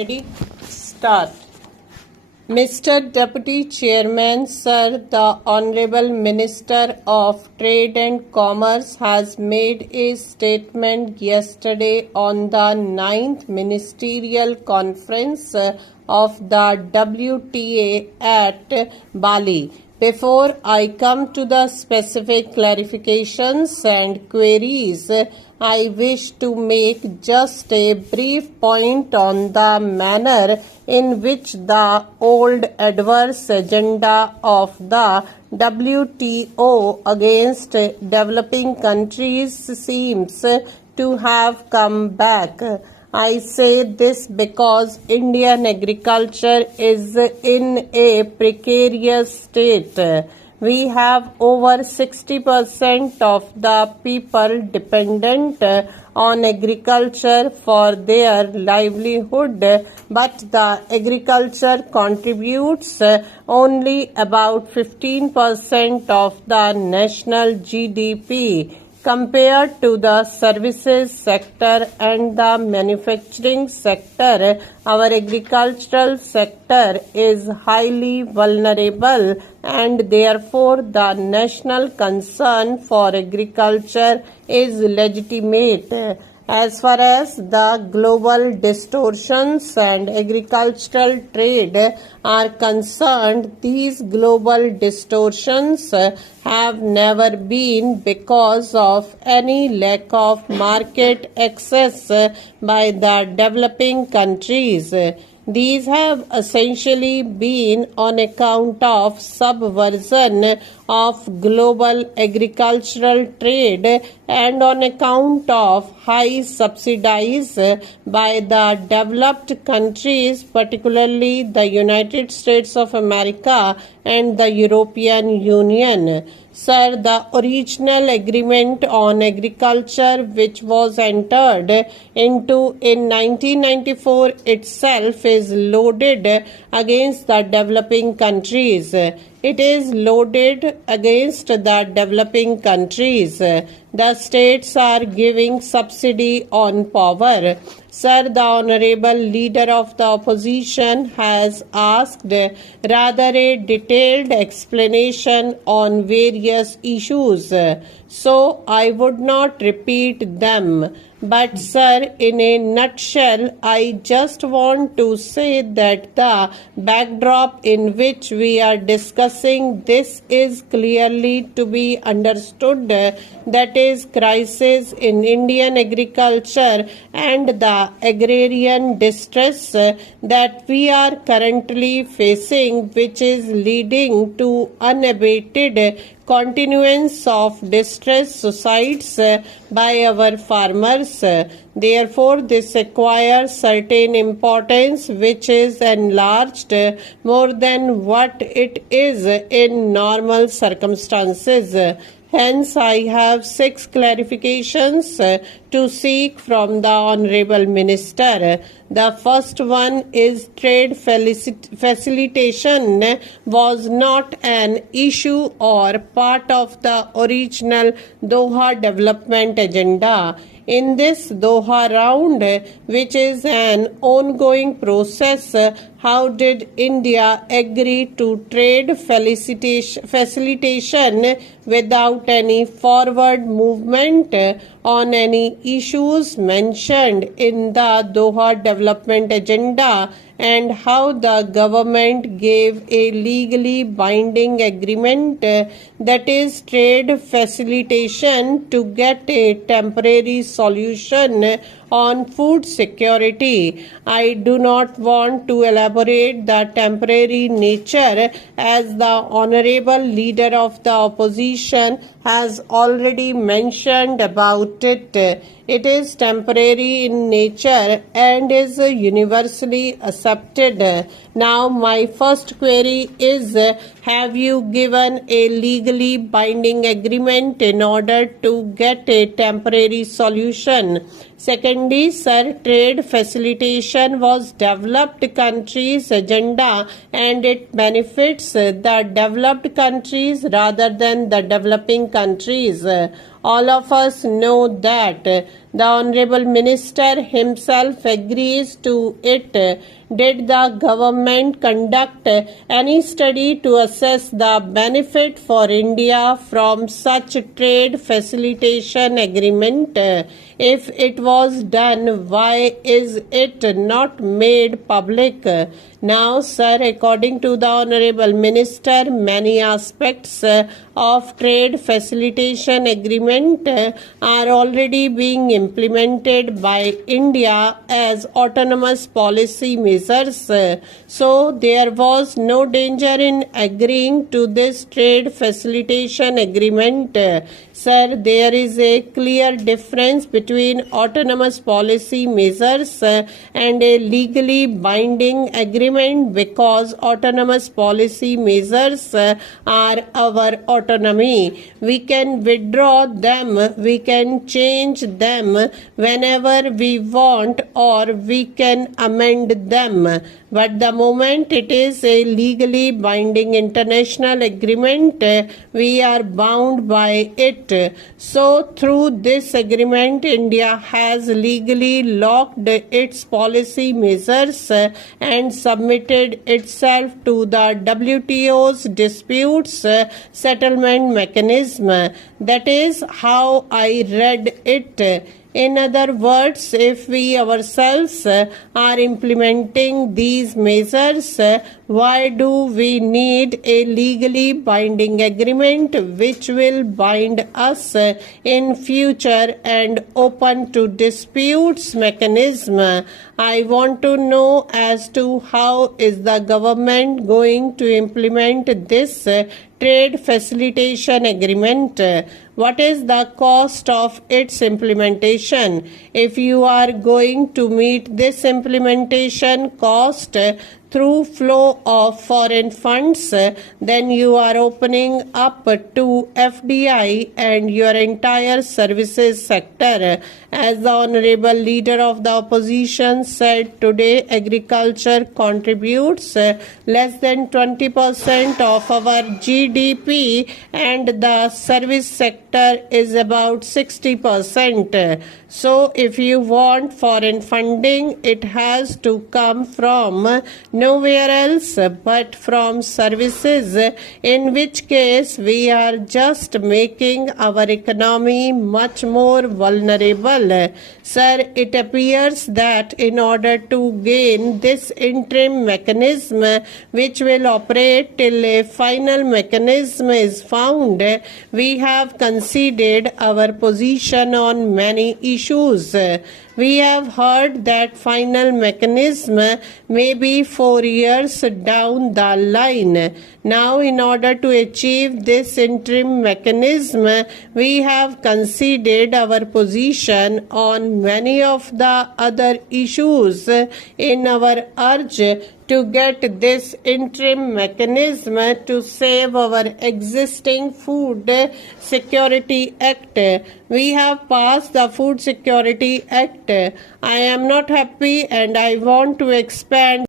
Ready? Start. Mr. Deputy Chairman, Sir, the Honorable Minister of Trade and Commerce has made a statement yesterday on the 9th Ministerial Conference of the WTA at Bali. Before I come to the specific clarifications and queries, I wish to make just a brief point on the manner in which the old adverse agenda of the WTO against developing countries seems to have come back. I say this because Indian agriculture is in a precarious state. We have over 60% of the people dependent on agriculture for their livelihood, but the agriculture contributes only about 15% of the national GDP. Compared to the services sector and the manufacturing sector, our agricultural sector is highly vulnerable, and therefore the national concern for agriculture is legitimate. As far as the global distortions and agricultural trade are concerned, these global distortions have never been because of any lack of market access by the developing countries. These have essentially been on account of subversion of global agricultural trade and on account of high subsidies by the developed countries, particularly the United States of America and the European Union. Sir, the original agreement on agriculture, which was entered into in 1994 itself, is loaded against the developing countries. It is loaded against the developing countries. The states are giving subsidy on power. Sir, the Honorable Leader of the Opposition has asked rather a detailed explanation on various issues, so I would not repeat them. But sir, in a nutshell, I just want to say that the backdrop in which we are discussing this is clearly to be understood, that is crisis in Indian agriculture and the agrarian distress that we are currently facing, which is leading to unabated continuance of distress suicides by our farmers. Therefore, this acquires certain importance, which is enlarged more than what it is in normal circumstances. Hence, I have 6 clarifications to seek from the Honorable Minister. The first one is trade facilitation was not an issue or part of the original Doha development agenda. In this Doha round, which is an ongoing process, how did India agree to trade facilitation without any forward movement on any issues mentioned in the Doha development agenda, and how the government gave a legally binding agreement, that is trade facilitation, to get a temporary solution on food security. I do not want to elaborate the temporary nature, as the Honorable Leader of the Opposition has already mentioned about it. It is temporary in nature and is universally accepted. Now, my first query is, have you given a legally binding agreement in order to get a temporary solution? Secondly, sir, trade facilitation was developed countries' agenda and it benefits the developed countries rather than the developing countries. All of us know that The Honorable Minister himself agrees to it. Did the government conduct any study to assess the benefit for India from such trade facilitation agreement? If it was done, why is it not made public? Now, sir, according to the Honorable Minister, many aspects of trade facilitation agreement are already being implemented by India as autonomous policy measures. So, there was no danger in agreeing to this trade facilitation agreement. Sir, there is a clear difference between autonomous policy measures and a legally binding agreement, because autonomous policy measures are our autonomy. We can withdraw them, we can change them whenever we want, or we can amend them. But the moment it is a legally binding international agreement, we are bound by it. So, through this agreement, India has legally locked its policy measures and submitted itself to the WTO's disputes settlement mechanism. That is how I read it. In other words, if we ourselves are implementing these measures, why do we need a legally binding agreement which will bind us in future and open to disputes mechanism? I want to know as to how is the government going to implement this trade facilitation agreement. What is the cost of its implementation? If you are going to meet this implementation cost through flow of foreign funds, then you are opening up to FDI and your entire services sector. As the Honorable Leader of the Opposition said today, agriculture contributes less than 20% of our GDP and the service sector is about 60%. So if you want foreign funding, it has to come from nowhere else but from services, in which case we are just making our economy much more vulnerable. Sir, it appears that in order to gain this interim mechanism which will operate till a final mechanism is found, we have conceded our position on many issues. We have heard that final mechanism may be 4 years down the line. Now, in order to achieve this interim mechanism, we have conceded our position on many of the other issues in our urge to get this interim mechanism to save our existing Food Security Act. We have passed the Food Security Act. I am not happy and I want to expand